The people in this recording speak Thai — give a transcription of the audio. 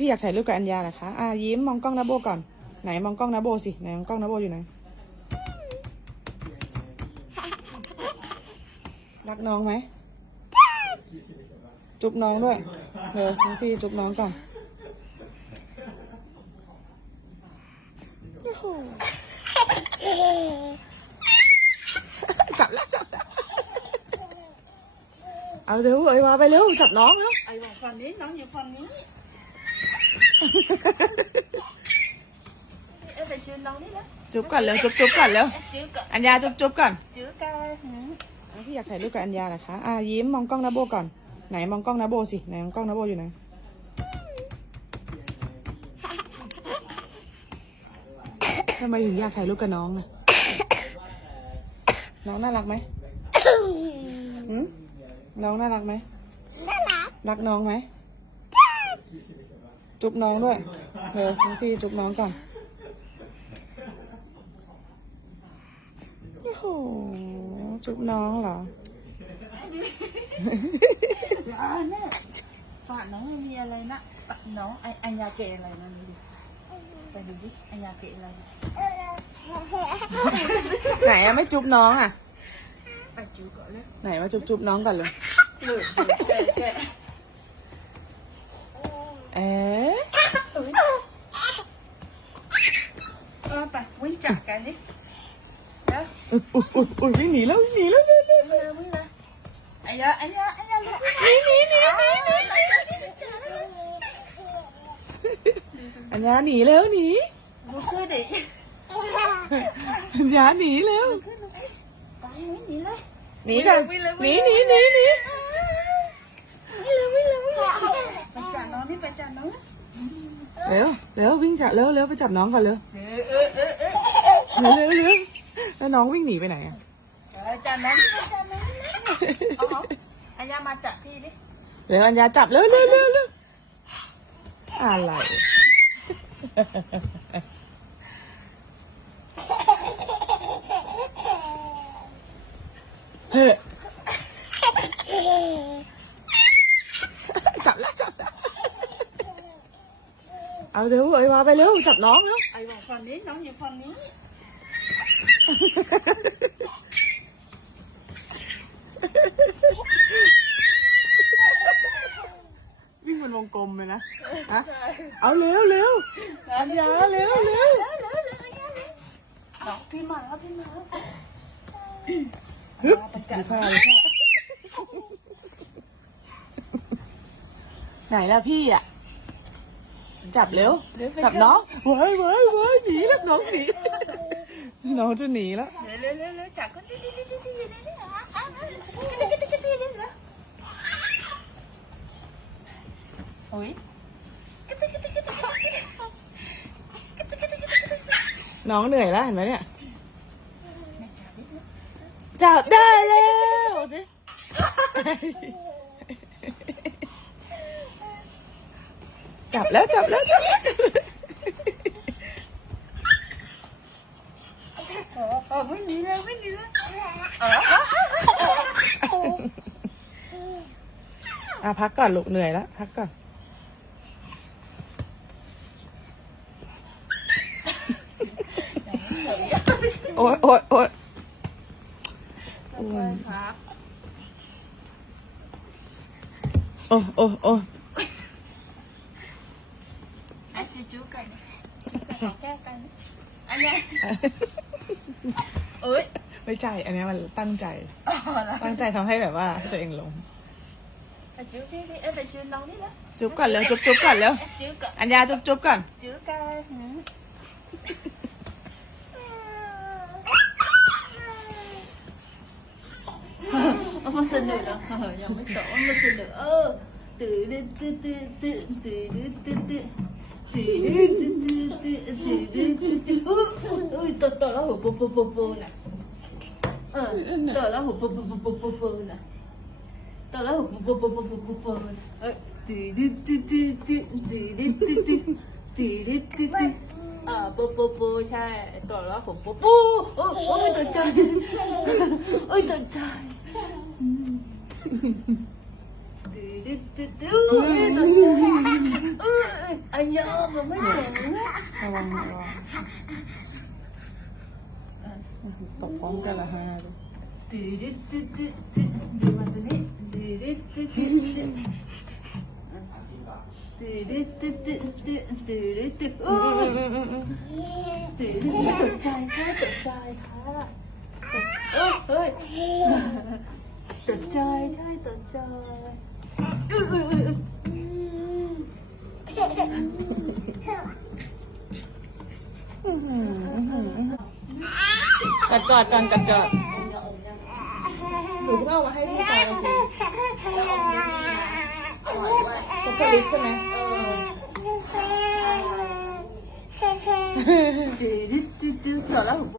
พี่อยากถ่ายรูปกับอัญญาเหรอคะอะยิ้มมองกล้องนาโบก่อน ไหนมองกล้องนาโบสิไหนมองกล้องนาโบอยู่ไหน รักน้องไหม จุบน้องด้วยเดี๋ยวพี่จุบน้องก่อนจับแล้วจับแล้วเอาเร็วเอ้วาไปเร็วจับน้องแล้วไอ้บอกฝั่งนี้น้องอยู่ฝั่งนี้ จุ๊บก่อนเร็วจุ๊บจุ๊บก่อนเร็วจื้อกับอัญญาจุ๊บจุ๊บก่อนจื้อกันหืมอะพี่อยากถ่ายรูปกับอัญญาเหรอคะอะยิ้มมองกล้องนาโบก่อนไหนมองกล้องนาโบสิไหนมองกล้องนาโบอยู่ไหนทำไมถึงอยากถ่ายรูปกับน้องอะน้องน่ารักไหมหืมน้องน่ารักไหมน่ารักรักน้องไหม จุ๊บน้องด้วยเดี๋ยวน้องพี่จุ๊บน้องก่อนโอ้โหจุ๊บน้องเหรออ่าเนี่ยฝากน้องมีอะไรนะฝากน้องไอ้อัญญาเกะอะไรนะนี่ดิไปดูดิอัญญาเกะอะไรไหนอะไม่จุ๊บน้องอะไปจื้อก่อนเลยไหนมาจุ๊บจุ๊บน้องก่อนเลยเลือกแกะแกะ เอ๊ะ เอ้ยเออไปวิ่งจับกันดิแล้ว อุ๊ยอุ๊ยอุ๊ยวิ่งหนีแล้ววิ่งหนีแล้วเร็วเร็ววิ่งเลยวิ่งเลยอัญญาอัญญาอัญญาลุกหนีหนีหนีหนีหนีหนีอัญญาหนีแล้วหนีลุกขึ้นดิอัญญาหนีแล้วไปหนีเลยหนีกันวิ่งเลยหวิ่นีหนีหนีหนีวิ่งเลยวิ่งเลยวิ่งเลยไปจับน้องนี่ไปจับน้องเร็วเร็ววิ่งจับเร็วเร็วไปจับน้องก่อนเร็วเร็วเร็วเร็ว แล้วน้องวิ่งหนีไปไหนอะไปจับน้องไปจับน้องเอาเอาอัญญามาจับพี่ดิเร็วอัญญาจับเร็วเร็วเร็วเร็วอะไร เฮ้ยจับแล้วจับแล้วเอาเร็วเอ้ยวาไปเร็วจับน้องแล้วไอ้บอกฝั่งนี้น้องอยู่ฝั่งนี้ วิ่งเป็นวงกลมเลยนะฮะเอาเร็วเร็วอัญญาเร็วเร็วน้องพี่มาแล้วพี่มาแล้วฮึบไปจับไม่ใช่ไม่ใช่ไหนล่ะพี่อะ จับเร็วจับน้องเว้ยเว้ยเว้ยหนีแล้วน้องหนี น้องจะหนีแล้ว เร็วเร็วเร็วจับก็ดีดีดีดีดีดีดีอะอะดีดีดีดีดีนะโอ้ยน้องเหนื่อยแล้วเห็นไหมเนี่ยจับได้แล้วสิจับแล้วจับแล้วจับแล้ว เออเออไม่หนีเลยไม่หนีเลยเอออะพักก่อนลูกเหนื่อยแล้วพักก่อนโอ๊ยโอ๊ยโอ๊ยครับโอ้โอ้โอ้ไอ้จูจูกันขอแก้กันอันเนี้ย เอ้ยไม่ใช่ อันนี้มันตั้งใจ อ๋อแล้วตั้งใจทำให้แบบว่าตัวเองลงไปจูดิดิเอ้ยไปจูน้องนี่นะจุ๊บก่อนเร็ว จุ๊บจุ๊บก่อนเร็วเอ้ยจูกันอัญญาจุ๊บจุ๊บก่อนจูกันหืมเอามาเสนอแล้วเออยังไม่จบเอามาเสนอเออตื่นตื่นตื่นตื่นตื่นตื่นตื่นตื่นตื่นตื่นตื่นตื่นตื่นตื่นตื่น ui tờ tờ nó hổ bô bô bô bô nè ờ tờ nó hổ bô bô bô bô bô bô nè tờ nó hổ bô bô bô bô bô bô nè tì đi tì tì tì tì đi tì tì tì đi tì tì ờ bô bô bô sai tờ nó hổ bô bô ôi tờ trời ôi tờ trời tì đi tì tì ôi tờ trời anh nhớ mà mới ngủ ตื่นตื่นตื่นอ่าปูปูปูใช่ตัวแล้วหัวปูปูโอ้โอ้ยตกใจโอ้ยตกใจตื่นตื่นตื่นตื่นตื่นตื่นอันเยอะมันไม่ถึงระวังระวังตกพร้อมกันละห้าเลยตื่นตื่นตื่นตื่นดูมาตัวนี้ตื่นตื่นตื่นตื่นตื่นตื่นตื่นตื่นตื่นตื่นโอ้ตื่นตกใจใช่ตกใจค่ะตกเอ้ยตกใจใช่ตกใจอุ้ยอุ้ยอุ้ย กัดกอดกันกัดกอดหนูเพิ่งเอามาให้พี่ชายเรากินช็อกโกแลตใช่ไหมตื่นตื่นตื่นต่อแล้ว